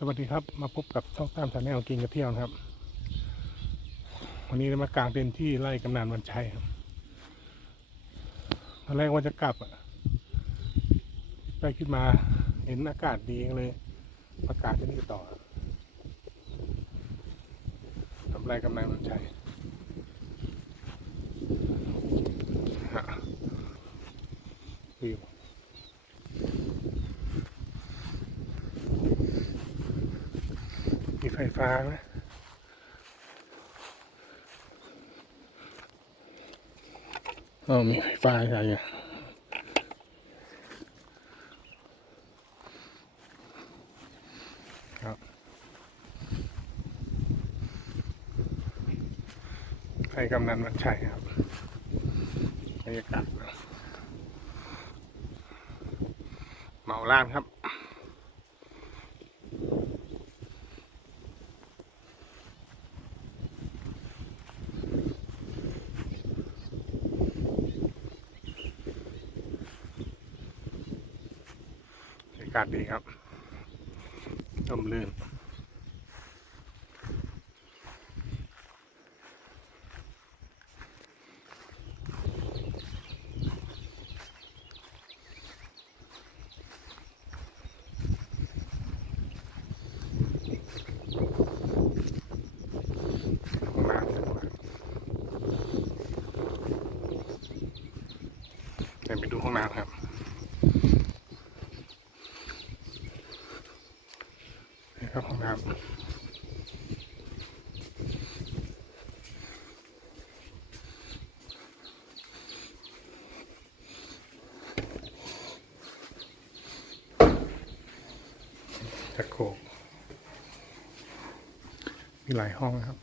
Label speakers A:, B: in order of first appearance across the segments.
A: สวัสดีครับมาพบกับช่องตามชาแนลกินกระเที่ยวนะครับ วันนี้เรามากางเต็นท์ที่ไร่กำนันวันชัยครับตอนแรกว่าจะกลับไปคิดมาเห็นอากาศดีเลยมากางที่นี่ต่อทำไร่กำนันวันชัยฮะวิว มีไฟ้าไหมอ๋อมีไฟฟ้าใช่ไหมครับใครกำนันมันใช่ครับบรรยากาศเหมาล้านครับ บรรยากาศ ดีครับลมลื่นห้อน้ำเดี๋ยไปดูห้องน้ำครับ ครับห้องน้ำจะโครกมีหลายห้องนะครับ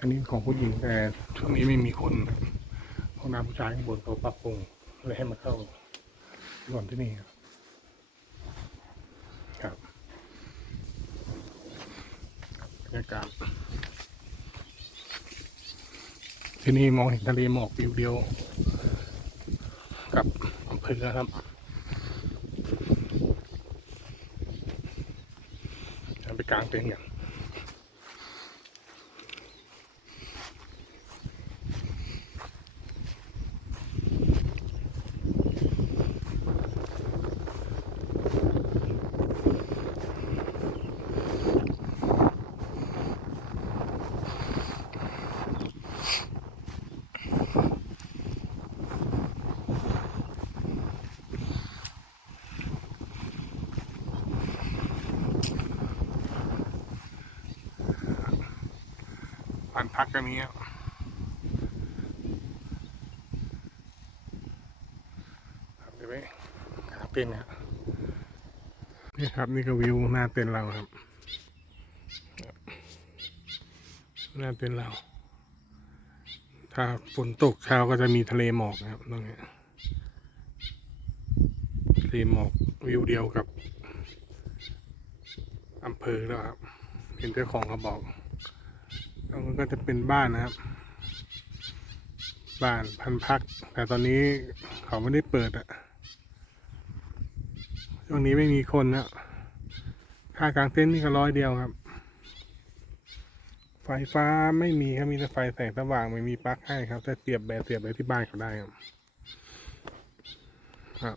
A: อันนี้ของผู้หญิงแต่ช่วงนี้ไม่มีคนห้องน้ำผู้ชายข้างบนเขาปรับปรุงเลยให้มาเข้า ก่นที่นี่ครับครับบรรยากาศที่นี่มองเห็นทะเลหมอกวิวเดียว กับอำเภอครับไปกลางเต็นท์กันพันพักกันนี้ครับครับเดี๋ยวไปกางเต็นท์ครับนี่ ครับนี่ก็วิวหน้าเต็นท์เราครับ หน้าเต็นท์เรา ถ้าฝนตกเช้าก็จะมีทะเลหมอกนะครับตรงนี้ทะเลหมอกวิวเดียวกับอำเภอแล้วครับ เห็นเจ้าของเขาบอกตรงนั้นก็จะเป็นบ้านนะครับ บ้านพันพัก แต่ตอนนี้เขาไม่ได้เปิดอะช่วงนี้ไม่มีคนนะ ค่ากลางเต็นท์นี่ก็ร้อยเดียวครับ ไฟฟ้าไม่มีครับมีแต่ไฟแสงสว่างไม่มีปลั๊กให้ครับแต่เสียบแบตเสียบไปที่บ้านเขาได้ครับ ครับ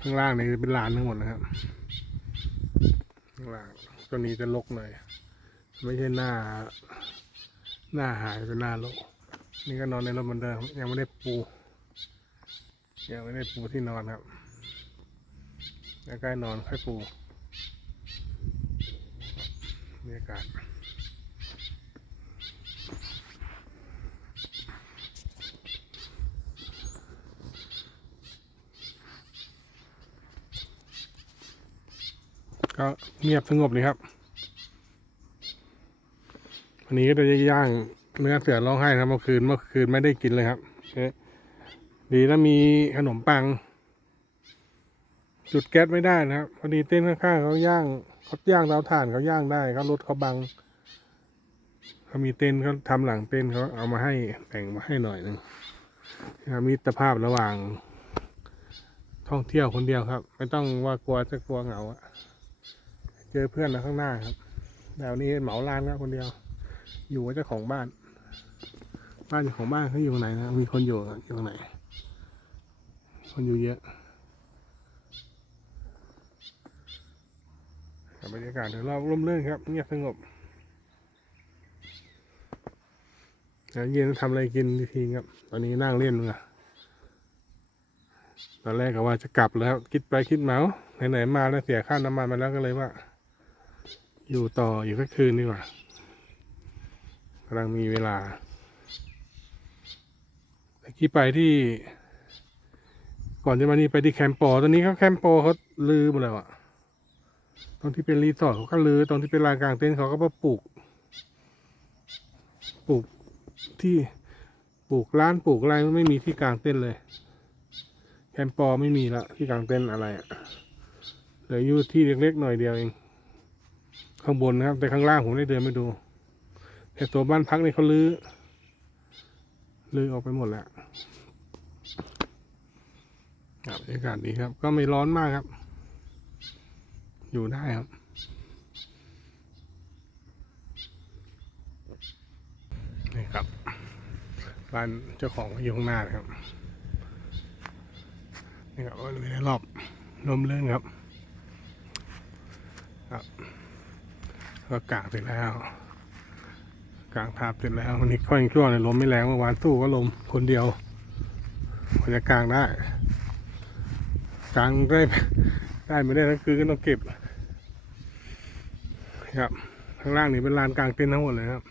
A: ข้างล่างนี่เป็นลานทั้งหมดนะครับข้างล่างตัวนี้จะลกหน่อยไม่ใช่หน้า หน้าหายเป็นหน้าลก นี่ก็นอนในรถเหมือนเดิมยังไม่ได้ปู ยังไม่ได้ปูที่นอนครับแล้วใกล้นอนค่อยปูบรรยากาศก็เงียบสงบเลยครับ วันนี้ก็จะย่างเนื้อเสือร้องไห้ครับเมื่อคืนเมื่อคืนไม่ได้กินเลยครับ ดีแล้วมีขนมปัง จุดแก๊สไม่ได้นะครับพอดีเต้นข้างๆเขาย่างเขาย่างเตาถ่านเขาย่างได้เขารถเขาบังเขามีเต็นเขาทำหลังเต็นเขาเอามาให้แบ่งมาให้หน่อยหนึ่งมิตรภาพระหว่าง ท่องเที่ยวคนเดียวครับ ไม่ต้องว่ากลัวจะกลัวเหงาเจอเพื่อนแล้วข้างหน้าครับแล้วนี้เหมาลานครับคนเดียว อยู่กับเจ้าของบ้าน บ้านเจ้าของบ้านเขาอยู่ตรงไหนนะมีคนอยู่อะอยู่ตรงไหน คนอยู่เยอะบรรยากาศโดยรอบร่มรื่นครับ เงียบสงบแล้วเย็นทำอะไรกินทีครับ ตอนนี้นั่งเล่นมึงอะตอนแรกก็ว่าจะกลับแล้ว คิดไปคิดมาเอ้าไหนๆมาแล้วเสียค่าน้ำมันมาแล้วก็เลยว่า อยู่ต่ออยู่สักคืนดีกว่ากำลังมีเวลาตะกี้ไปที่ ก่อนจะมานี่ไปที่แคมป์ปอตอนนี้เขาแคมป์ปอเขาลือหมดแล้วอะตอนที่เป็นรีสอร์ทเขาก็ลือตอนที่เป็นลานกลางเต็นท์เขาก็มาปลูก ปลูกที่ปลูกร้านปลูกอะไรไม่มีที่กลางเต็นท์เลย แคมป์ปอไม่มีละที่กลางเต็นท์อะไรอะเหลืออยู่ที่เล็กๆหน่อยเดียวเอง ข้างบนนะครับ แต่ข้างล่างผมได้เดินไปดู แต่ตัวบ้านพักนี่เขาลื้อลื้อออกไปหมดแล้ว ครับบรรยากาศดีครับ ก็ไม่ร้อนมากครับ อยู่ได้ครับ นี่ครับบ้านเจ้าของอยู่ข้างหน้านะครับ นี่ครับบริเวณรอบลมเลื่อนครับ ครับ ก็กางเสร็จแล้วกางทาบเสร็จแล้ววันนี้ค่อยชั่วเลยลมไม่แรงเมื่อวานสู้ก็ลมคนเดียวพอจะกางได้ กางได้ได้ไม่ได้ทั้งคืนก็ต้องเก็บครับข้างล่างนี่เป็นลานกลางเต็นท์ทั้งหมดเลยครับ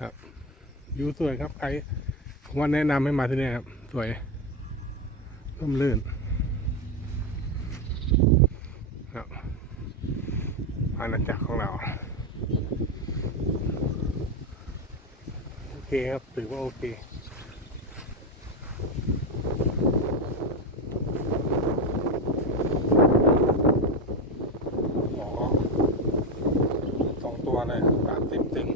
A: ครับอยูสวยครับใครผมว่าแนะนำให้มาที่นี่ครับ สวยร่มรื่นครับอาณาจักรของเรา โอเคครับ ถือว่าโอเค อ๋อสองตัว เลยสามสิบซิง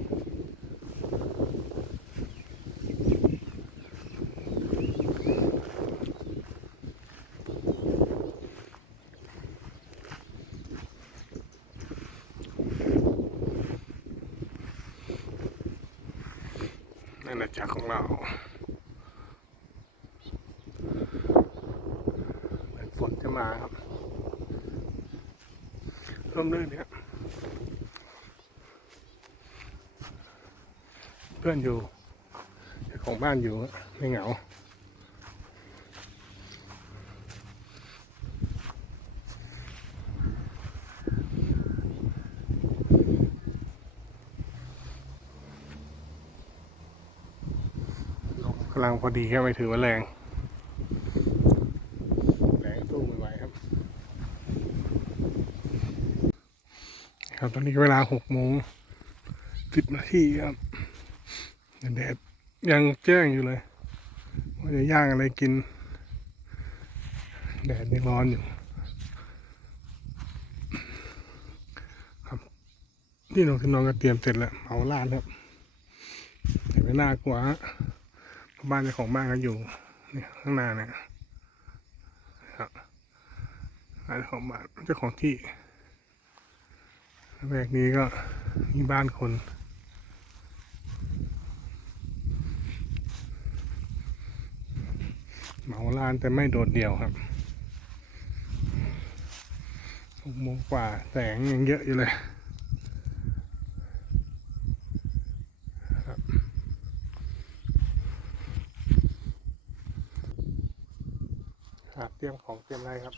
A: อาณาจักของเราเหมือนฝนจะมาครับร่มรื่นเนี่ย เพื่อนอยู่ของบ้านอยู่ไม่เหงา กำลังพอดีครับไม่ถือว่าแรงแรงสู้ไม่ไหวครับครับตอนนี้เวลาหกโมงสิบนาทีครับ แดดยังแจ้งอยู่เลย ว่าจะย่างอะไรกิน แดดยังร้อนอยู่ครับที่นอนที่นอนก็เตรียมเสร็จแล้วเผาลาดครับแต่ไม่น่ากลัวฮะเพราะบ้านเจ้าของบ้านก็อยู่เนี่ยข้างหน้าเนี่ยครับบ้านเจ้าของบ้านเจ้าของที่แวกนี้ก็มีบ้านคน เหมาลานแต่ไม่โดดเดี่ยวครับหกโมงกว่าแสงยังเยอะอยู่เลยครับครับเตรียมของเตรียมอะไรครับ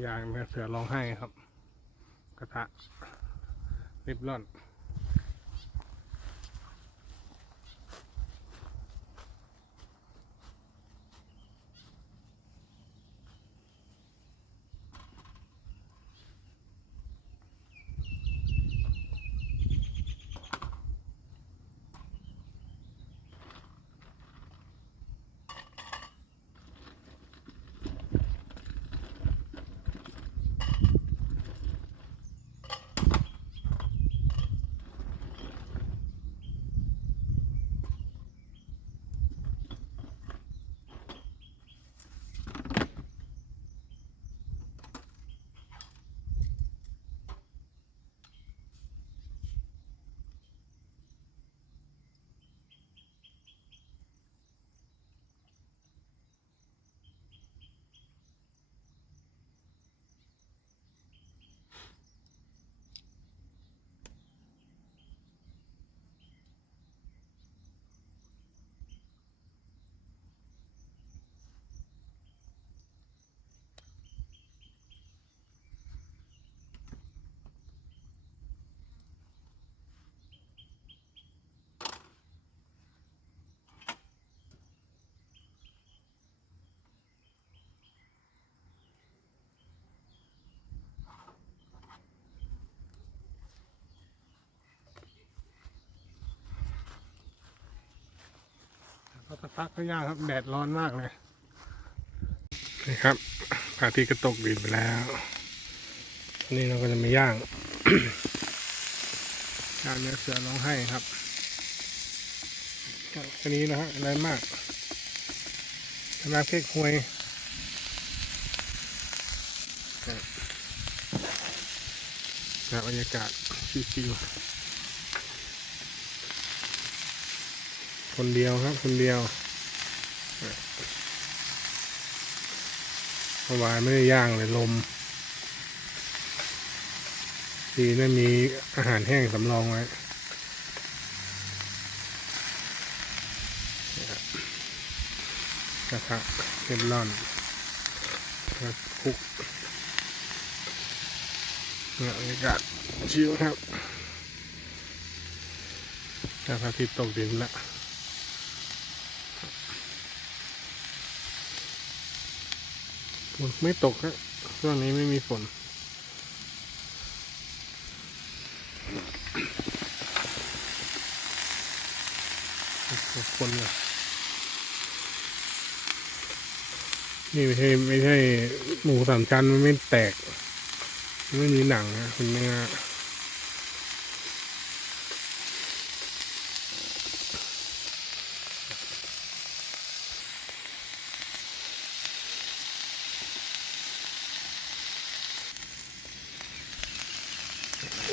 A: อย่างเนื้อเสือร้องไห้ครับ กระทะริบล่อน พักก็ยากครับ แดดร้อนมากเลยนี่ครับพระอาทิตย์ก็ตกดินไปแล้วนี่เราก็จะมาย่างย่างเนื้อเสือร้องไห้ครับแค่นี้นะฮะอะไรมากสำหรับเค้กหวยนะบรรยากาศชิวๆคนเดียวครับ คนเดียว เมื่อวานไม่ได้ย่างเลยลม ดีนะมีอาหารแห้งสำรองไว้กระทะเทฟลอนแล้วคุกเนี่ยบรรยากาศชิวครับกระทะที่ตกดินละฝน ไม่ตกฮะช่วงนี้ไม่มีฝน คนเลยนี่ไม่ใช่ไม่ใช่หมูสามชั้นมันไม่แตก ไม่มีหนังนะคุณเนื้อ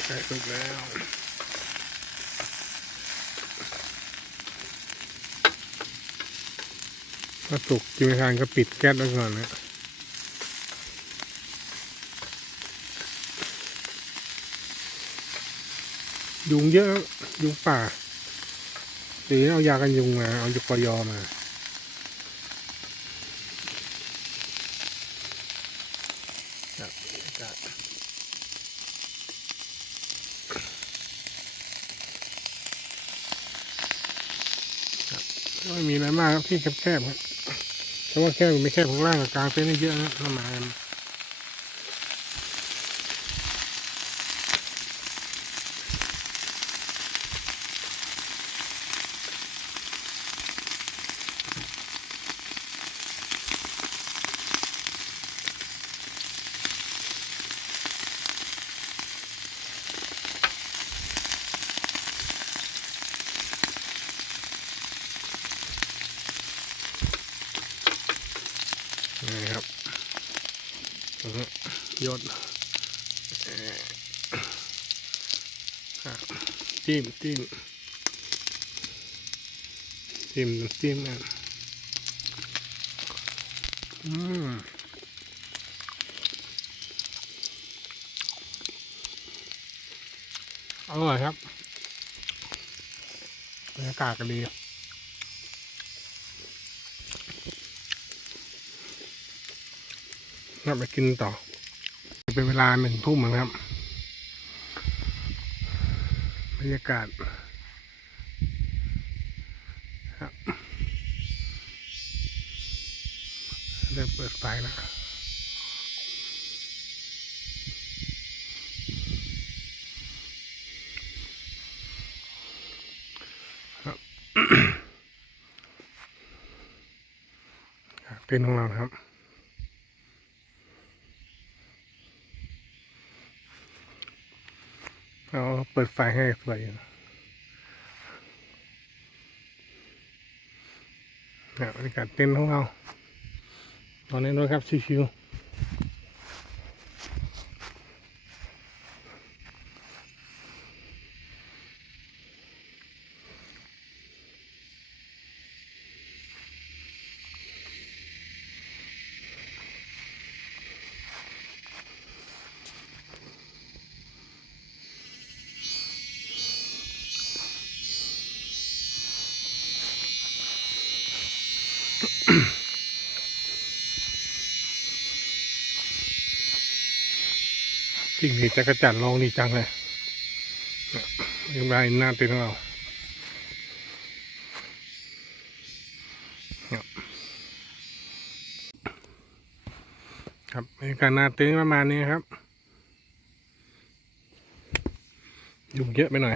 A: ใส่ถูกแล้ว ถ้าสุกกินไม่ทานก็ปิดแก๊สไว้ก่อนนะยุงเยอะยุงป่าหรือเอายากันยุงมา เอายุกยอมาครับบรรยากาศ ไม่มีอะไรมากครับที่แคบๆครับเพราะว่าแคบไม่แคบของล่างกับกลางเต็นท์นี่เยอะนะประมาณนี่ครับอือฮึ ยศเอ่ออะจิ้มจิ้มจิ้มจิ้มอะอืมอร่อยครับบรรยากาศก็ดีกลับมากินต่อ
B: เป็นเวลาหนึ่งทุ่มนะครับบรรยากาศครับเริ่มเปิดไฟแล้วเต็นของเราครับ เราเปิดไฟให้สวยนะบรรยากาศเต็นท์ของเรา ตอนนี้ด้วยครับชิวๆ สิ่งนี้จะกระจัดลองดีจังเลยยเป็นใบหน้าเต็นของเราครับบรรยากาศหน้าเต็นประมาณนี้ครับ ยุงเยอะไปหน่อย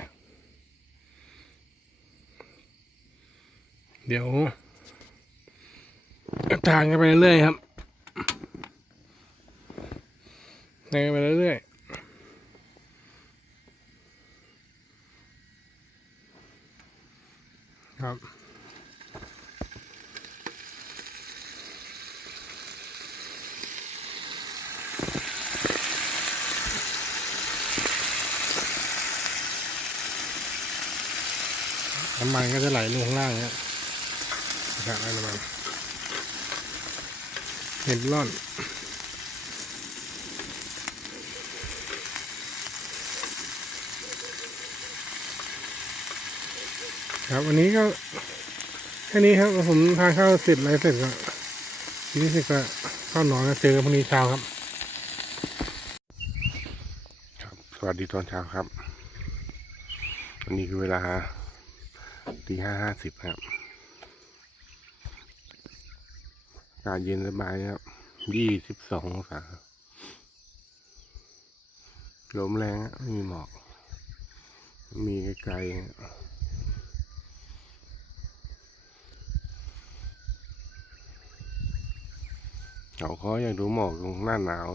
B: เดี๋ยว ทานกันไปเรื่อยครับทานกันไปเรื่อยครับน้ำมันก็จะไหลลงข้างล่างเนี่ยนะครับน้ำมัน เห็ดร่อน ครับวันนี้ก็แค่นี้ครับผมทานข้าวเสร็จอะไรเสร็จก็ทีนี้เสร็จก็เข้านอนแล้วเจอกันพรุ่งนี้เช้าครับ ครับ สวัสดีตอนเช้าครับวันนี้คือเวลาตีห้าห้าสิบครับอากาศเย็นสบายครับ ยี่สิบสององศา ลมแรงอะไม่มีหมอก มีไกลๆเขาเขาอยากดูหมอกตรงหน้าหนาว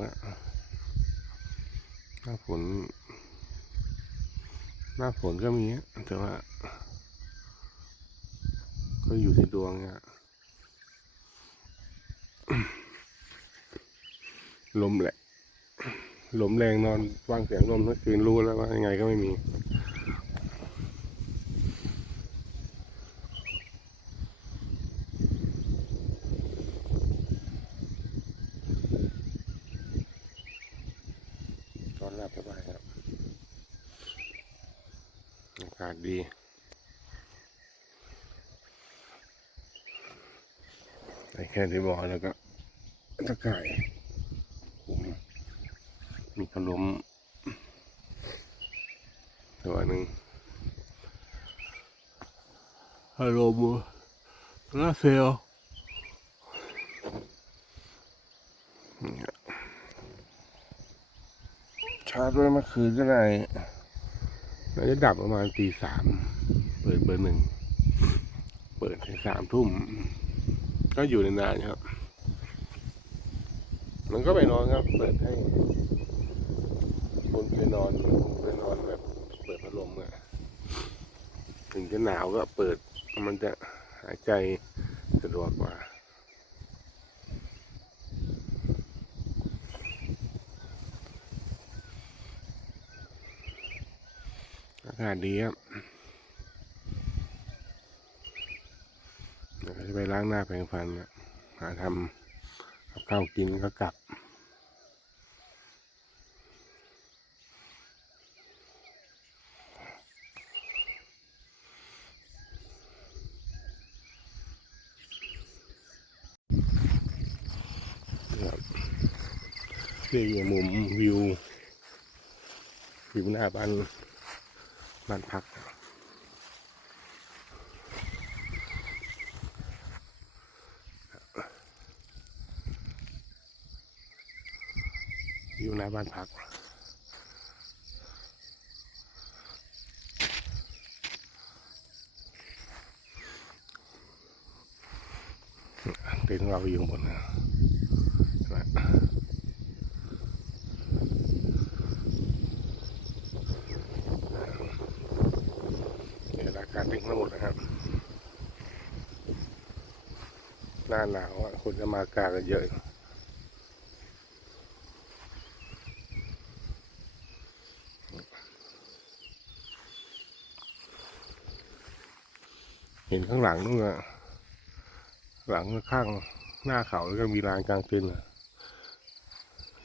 B: หน้าฝน หน้าฝนก็มีแต่ว่า ก็อยู่ที่ดวงเนี่ย ลมแหละ ลมแรงนอนวางเสียงลมทั้งคืนรู้แล้วว่ายังไงก็ไม่มี ตอนหลับสบายครับ อากาศดี ไอ้แค่ที่บอกแล้วก็ตะไคร่ผมมีพัดลมตัวหนึ่งพัดลมน่าเซลเนี่ยชาร์จไว้เมื่อคืนก็ได้เราจะดับประมาณตีสาม เปิดเบอร์หนึ่ง เปิดถึงสามทุ่ม ก็อยู่ในนานครับ มันก็ไปนอนครับ เปิดให้คนไปนอนไปนอนแบบ เปิดพัดลมอะถึงจะหนาวก็เปิด มันจะหายใจสะดวกกว่าอากาศดีครับ เดี๋ยวก็จะไปล้างหน้าแปรงฟันหาทำกับข้าวกินก็กลับครับนี่คือมุมวิว วิวหน้าบ้านบ้านพัก วิวหน้าบ้านพัก เต็นท์เราอยู่ข้างบนนะนะเนี่ยราคาติ้งทั้งหมดนะครับ หน้าหนาวคนจะมากากันเยอะ ห็นข้างหลังนู่นอะหลังข้างหน้าเขาแล้วก็มีลานกลางเต็นท์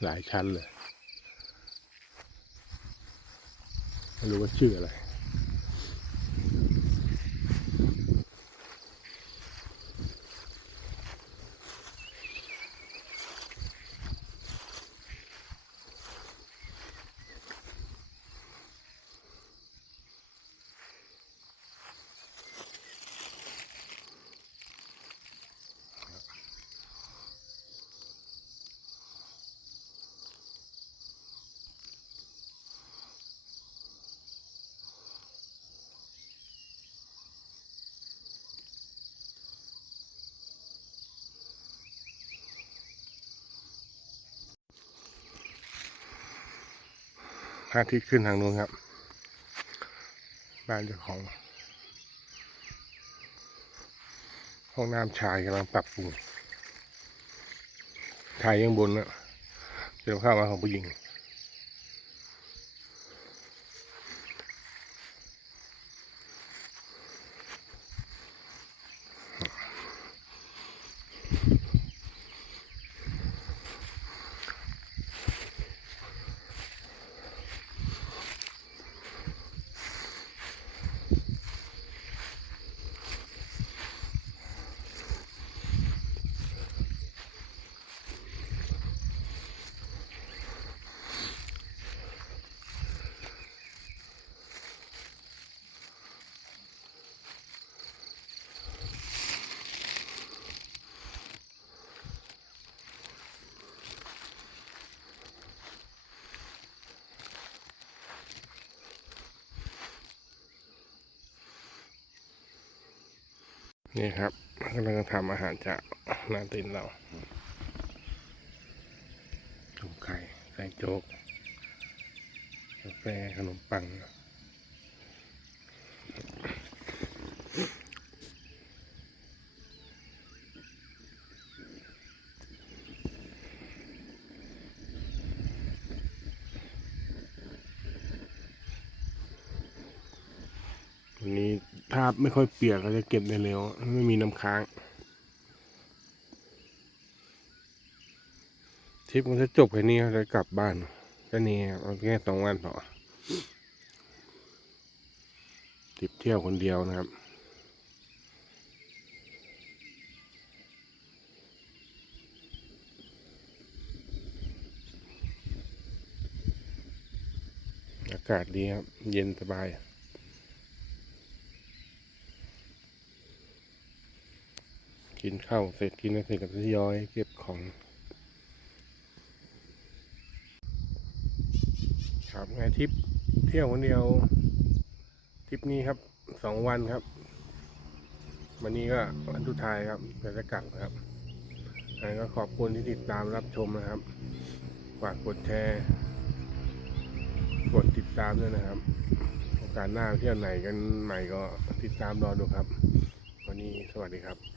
B: หลายชั้นเลยไม่รู้ว่าชื่ออะไร ระอาทิตย์ขึ้นทางนู้นครับ บ้านเจ้าของ ห้องน้ำชายกำลังปรับปรุงชายยังบนนะเดี๋ยวเข้ามาของผู้หญิง นี่ครับกำลังทำอาหารจากน้ำตินเราต้มไข่ใส่โจ๊กกาแฟขนมปัง วันนี้ถ้าไม่ ค่อยเปียกก็จะเก็บได้เร็ว ไม่มีน้ำค้าง ทริปมันจะจบแค่นี้แล้วกลับบ้านแค่นี้เอาแค่สองวันพอทริปเที่ยวคนเดียวนะครับอากาศดีครับ เย็นสบาย กินข้าวเสร็จกินอะไรเสร็จก็ทยอยเก็บของ ครับไงทริปเที่ยวคนเดียวทริปนี้ครับสองวันครับ วันนี้ก็วันสุดท้ายครับเดี๋ยวจะกลับครับไงก็ขอบคุณที่ติดตามรับชมนะครับฝากกดแชร์ กดติดตามด้วยนะครับ โอกาสหน้าเที่ยวไหนกันใหม่ก็ติดตามรอดูครับ วันนี้สวัสดีครับ